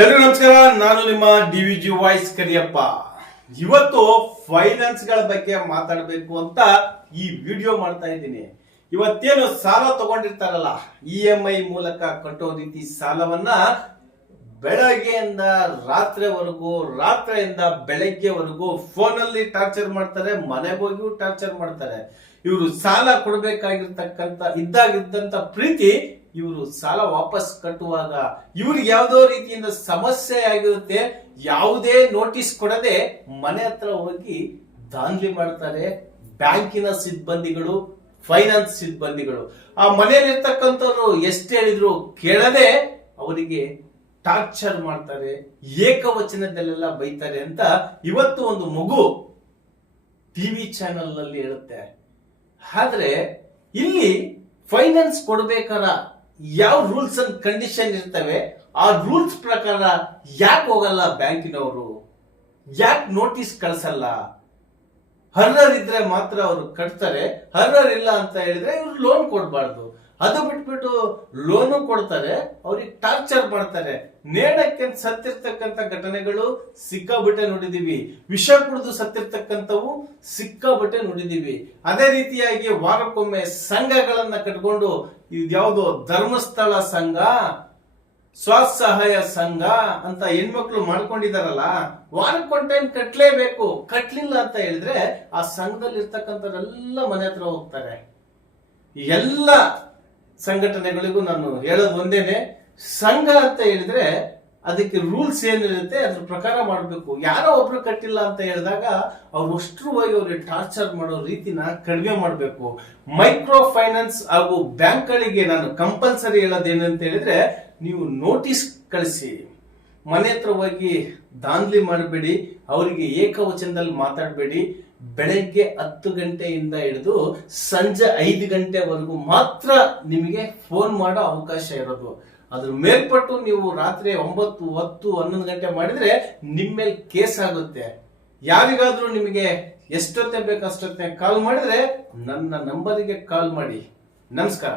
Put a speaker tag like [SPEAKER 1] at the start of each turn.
[SPEAKER 1] ಎಲ್ರಿಗೂ ನಮಸ್ಕಾರ ನಾನು ನಿಮ್ಮ D V G voice Kariyappa ಇವತ್ತು ಫೈನಾನ್ಸ್ ಗಳ ಬಗ್ಗೆ ಮಾತಾಡಬೇಕು ಅಂತ ಈ ವಿಡಿಯೋ ಮಾಡ್ತಾ ಇದ್ದೀನಿ ಇವತ್ತೇನು ಸಾಲ ತಗೊಂಡಿರ್ತಾರಲ್ಲ ಇ ಎಂ ಐ ಮೂಲಕ ಕಟ್ಟೋ ರೀತಿ ಸಾಲವನ್ನ ಬೆಳಗ್ಗೆಯಿಂದ ರಾತ್ರಿವರೆಗೂ ರಾತ್ರಿಯಿಂದ ಬೆಳಗ್ಗೆವರೆಗೂ ಫೋನಲ್ಲಿ ಟಾರ್ಚರ್ ಮಾಡ್ತಾರೆ ಮನೆಗೋಗಿಯೂ ಟಾರ್ಚರ್ ಮಾಡ್ತಾರೆ ಇವರು ಸಾಲ ಕೊಡಬೇಕಾಗಿರ್ತಕ್ಕಂಥ ಇದ್ದಾಗಿದ್ದಂಥ ಪ್ರೀತಿ ಇವರು ಸಾಲ ವಾಪಸ್ ಕಟ್ಟುವಾಗ ಇವ್ರಿಗೆ ಯಾವುದೋ ರೀತಿಯಿಂದ ಸಮಸ್ಯೆ ಆಗಿರುತ್ತೆ ಯಾವುದೇ ನೋಟಿಸ್ ಕೊಡದೆ ಮನೆ ಹತ್ರ ಹೋಗಿ ದಾಂಧಲಿ ಮಾಡ್ತಾರೆ ಬ್ಯಾಂಕಿನ ಸಿಬ್ಬಂದಿಗಳು ಫೈನಾನ್ಸ್ ಸಿಬ್ಬಂದಿಗಳು ಆ ಮನೆಯಲ್ಲಿರ್ತಕ್ಕಂಥವ್ರು ಎಷ್ಟು ಹೇಳಿದ್ರು ಕೇಳದೆ ಅವರಿಗೆ ಟಾರ್ಚರ್ ಮಾಡ್ತಾರೆ ಏಕವಚನದಲ್ಲೆಲ್ಲ ಬೈತಾರೆ ಅಂತ ಇವತ್ತು ಒಂದು ಮಗು ಟಿವಿ ಚಾನೆಲ್ ನಲ್ಲಿ ಹೇಳುತ್ತೆ ಆದ್ರೆ ಇಲ್ಲಿ ಫೈನಾನ್ಸ್ ಕೊಡಬೇಕಾದ ಯಾವ ರೂಲ್ಸ್ ಅಂಡ್ ಕಂಡೀಷನ್ ಇರ್ತವೆ ಆ ರೂಲ್ಸ್ ಪ್ರಕಾರ ಯಾಕೆ ಹೋಗಲ್ಲ ಬ್ಯಾಂಕಿನವರು ಯಾಕೆ ನೋಟಿಸ್ ಕಳಿಸಲ್ಲ ಹರ್ರರ್ ಇದ್ರೆ ಮಾತ್ರ ಅವರು ಕಟ್ತಾರೆ ಹರ್ರರ್ ಇಲ್ಲ ಅಂತ ಹೇಳಿದ್ರೆ ಇವ್ರು ಲೋನ್ ಕೊಡಬಾರ್ದು ಅದು ಬಿಟ್ಬಿಟ್ಟು ಲೋನು ಕೊಡ್ತಾರೆ ಅವ್ರಿಗೆ ಟಾರ್ಚರ್ ಮಾಡ್ತಾರೆ ನೇಣಕ್ಕೆ ಸತ್ತಿರ್ತಕ್ಕಂಥ ಘಟನೆಗಳು ಸಿಕ್ಕಾಬಟ್ಟೆ ನೋಡಿದೀವಿ ವಿಷ ಕುಡಿದು ಸತ್ತಿರ್ತಕ್ಕಂಥವು ಸಿಕ್ಕಾಬಟ್ಟೆ ನೋಡಿದೀವಿ ಅದೇ ರೀತಿಯಾಗಿ ವಾರಕ್ಕೊಮ್ಮೆ ಸಂಘಗಳನ್ನ ಕಟ್ಕೊಂಡು ಇದ್ಯಾವುದೋ ಧರ್ಮಸ್ಥಳ ಸಂಘ ಸ್ವಸಹಾಯ ಸಂಘ ಅಂತ ಹೆಣ್ಮಕ್ಳು ಮಾಡ್ಕೊಂಡಿದಾರಲ್ಲ ಒನ್ ಟೈಮ್ ಕಟ್ಲೇಬೇಕು ಕಟ್ಲಿಲ್ಲ ಅಂತ ಹೇಳಿದ್ರೆ ಆ ಸಂಘದಲ್ಲಿ ಇರ್ತಕ್ಕಂಥವ್ರೆಲ್ಲ ಮನೆ ಹತ್ರ ಹೋಗ್ತಾರೆ ಎಲ್ಲ ಸಂಘಟನೆಗಳಿಗೂ ನಾನು ಹೇಳೋದು ಒಂದೇನೆ ಸಂಘ ಅಂತ ಹೇಳಿದ್ರೆ ಅದಕ್ಕೆ ರೂಲ್ಸ್ ಏನಿರುತ್ತೆ ಅದ್ರ ಪ್ರಕಾರ ಮಾಡಬೇಕು ಯಾರೋ ಒಬ್ರು ಕಟ್ಟಿಲ್ಲ ಅಂತ ಹೇಳಿದಾಗ ಅವ್ರು ಹೋಗಿ ಅವ್ರಿಗೆ ಟಾರ್ಚರ್ ಮಾಡೋ ರೀತಿನ ಕಡಿಮೆ ಮಾಡಬೇಕು ಮೈಕ್ರೋ ಫೈನಾನ್ಸ್ ಹಾಗೂ ಬ್ಯಾಂಕ್ಗಳಿಗೆ ನಾನು ಕಂಪಲ್ಸರಿ ಹೇಳೋದು ಏನಂತ ಹೇಳಿದ್ರೆ ನೀವು ನೋಟಿಸ್ ಕಳಿಸಿ ಮನೆ ಹತ್ರ ಹೋಗಿ ದಾಂದ್ಲಿ ಮಾಡಬೇಡಿ ಅವರಿಗೆ ಏಕವಚನದಲ್ಲಿ ಮಾತಾಡಬೇಡಿ ಬೆಳಗ್ಗೆ ಹತ್ತು ಗಂಟೆಯಿಂದ ಹಿಡಿದು ಸಂಜೆ ಐದು ಗಂಟೆವರೆಗೂ ಮಾತ್ರ ನಿಮಗೆ ಫೋನ್ ಮಾಡೋ ಅವಕಾಶ ಇರೋದು ಅದ್ರ ಮೇಲ್ಪಟ್ಟು ನೀವು ರಾತ್ರಿ ಒಂಬತ್ತು ಹತ್ತು ಹನ್ನೊಂದು ಗಂಟೆ ಮಾಡಿದ್ರೆ ನಿಮ್ಮ ಮೇಲೆ ಕೇಸ್ ಆಗುತ್ತೆ ಯಾರಿಗಾದ್ರೂ ನಿಮಗೆ ಎಷ್ಟೊತ್ತೆ ಬೇಕಷ್ಟೊತ್ತೆ ಕಾಲ್ ಮಾಡಿದ್ರೆ ನನ್ನ ನಂಬರಿಗೆ ಕಾಲ್ ಮಾಡಿ ನಮಸ್ಕಾರ